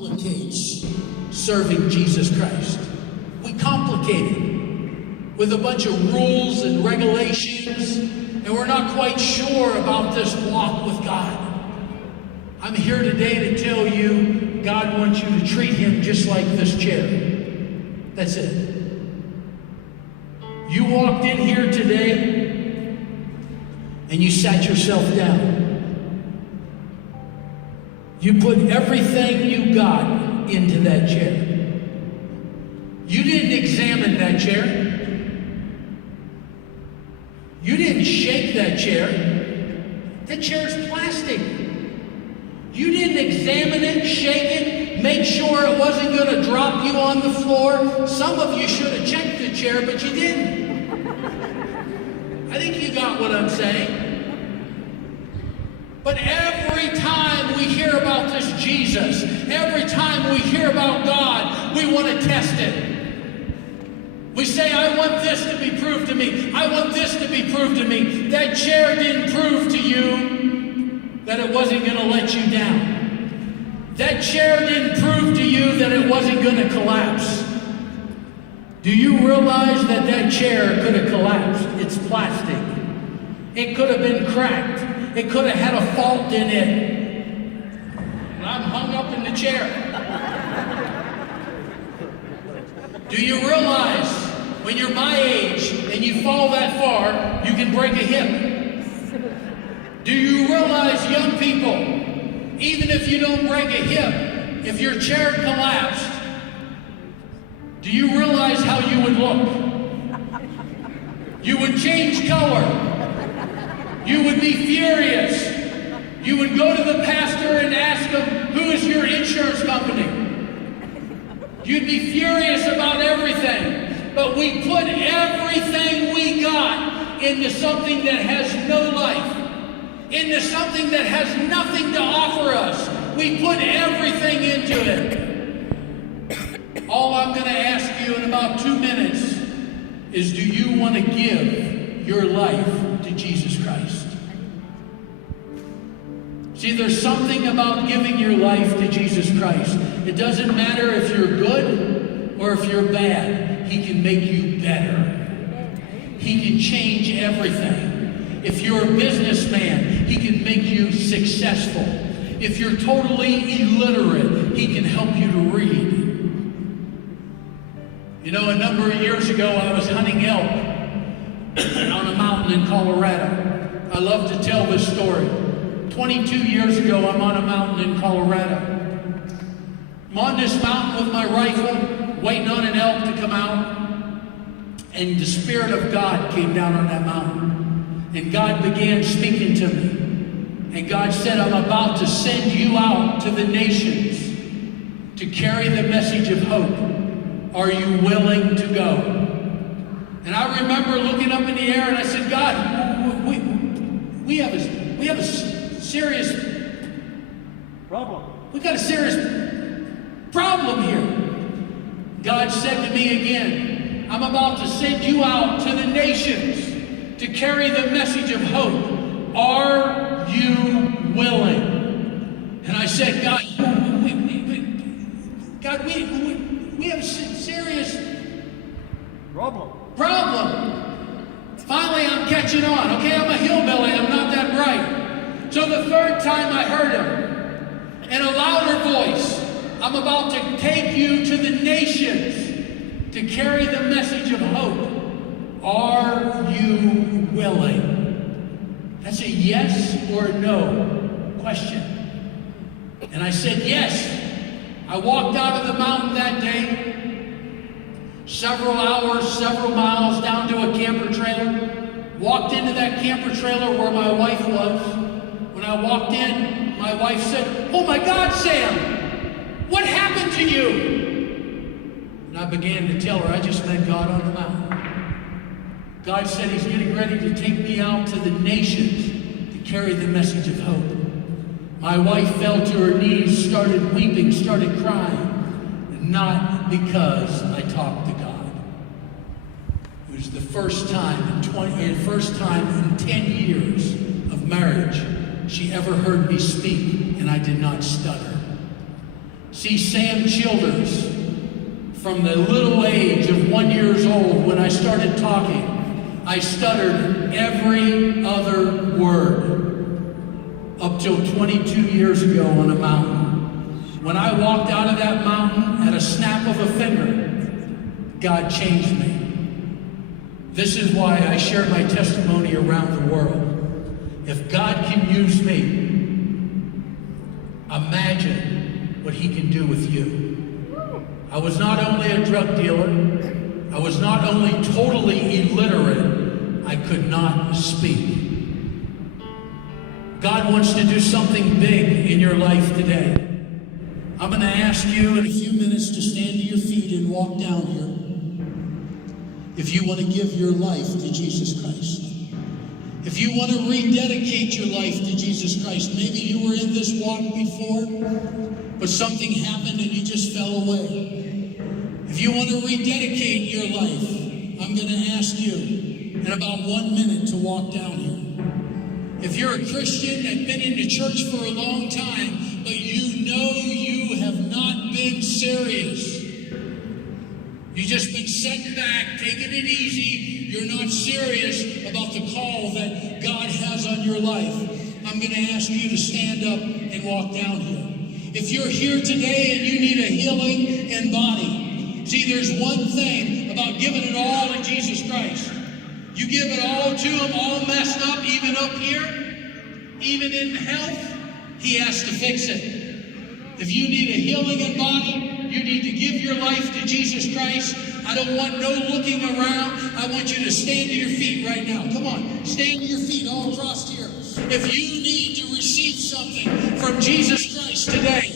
complicates serving Jesus Christ. We complicate it with a bunch of rules and regulations, and we're not quite sure about this walk with God. I'm here today to tell you, God wants you to treat Him just like this chair. That's it. You walked in here today, and you sat yourself down. You put everything you got into that chair. You didn't examine that chair. You didn't shake that chair. That chair's plastic. You didn't examine it, shake it, make sure it wasn't going to drop you on the floor. Some of you should have checked the chair, but you didn't. I think you got what I'm saying. But every time we hear about this Jesus, every time we hear about God, we want to test it. We say, I want this to be proved to me. I want this to be proved to me. That chair didn't prove to you that it wasn't going to let you down. That chair didn't prove to you that it wasn't going to collapse. Do you realize that that chair could have collapsed? It's plastic. It could have been cracked. It could have had a fault in it. And I'm hung up in the chair. Do you realize when you're my age and you fall that far, you can break a hip? Do you realize, young people, even if you don't break a hip, if your chair collapsed, do you realize how you would look? You would change color. You would be furious. You would go to the pastor and ask him, who is your insurance company? You'd be furious about everything. But we put everything we got into something that has no life, into something that has nothing to offer us. We put everything into it. All I'm going to ask you in about 2 minutes is, do you want to give your life to Jesus Christ? See, there's something about giving your life to Jesus Christ. It doesn't matter if you're good or if you're bad. He can make you better. He can change everything. If you're a businessman, He can make you successful. If you're totally illiterate, He can help you to read. You know, a number of years ago, I was hunting elk on a mountain in Colorado. I love to tell this story. 22 years ago, I'm on a mountain in Colorado. I'm on this mountain with my rifle, waiting on an elk to come out. And the Spirit of God came down on that mountain. And God began speaking to me. And God said, I'm about to send you out to the nations to carry the message of hope. Are you willing to go? And I remember looking up in the air and I said, God, we have a serious problem. We got a serious problem here. God said to me again, I'm about to send you out to the nations to carry the message of hope. Are you willing? And I said, God, we have a serious problem. Finally, I'm catching on. Okay, I'm a hillbilly. I'm not that bright. So the third time I heard him, in a louder voice, I'm about to take you to the nations to carry the message of hope. Are you willing? That's a yes or a no question. And I said yes. I walked out of the mountain that day, several hours, several miles down to a camper trailer. Walked into that camper trailer where my wife was. When I walked in, my wife said, oh my God, Sam, what happened to you? And I began to tell her, I just met God on the mountain. God said He's getting ready to take me out to the nations to carry the message of hope. My wife fell to her knees, started weeping, started crying. Not because I talked to God. It was the first time in 10 years of marriage she ever heard me speak, and I did not stutter. See, Sam Childers, from the little age of 1 year old, when I started talking, I stuttered every other word up till 22 years ago on a mountain. When I walked out of that mountain at a snap of a finger, God changed me. This is why I share my testimony around the world. If God can use me, imagine what He can do with you. I was not only a drug dealer, I was not only totally illiterate, I could not speak. God wants to do something big in your life today. I'm going to ask you in a few minutes to stand to your feet and walk down here. If you want to give your life to Jesus Christ. If you want to rededicate your life to Jesus Christ. Maybe you were in this walk before, but something happened and you just fell away. If you want to rededicate your life, I'm going to ask you in about 1 minute to walk down here. If you're a Christian that's been in the church for a long time, but you know you have not been serious. You've just been sitting back, taking it easy. You're not serious about the call that God has on your life. I'm going to ask you to stand up and walk down here. If you're here today and you need a healing in body, see, there's one thing about giving it all to Jesus Christ. You give it all to Him, all messed up, even up here, even in health, He has to fix it. If you need a healing in body, you need to give your life to Jesus Christ. I don't want no looking around. I want you to stand to your feet right now. Come on, stand to your feet all across here. If you need to receive something from Jesus Christ today,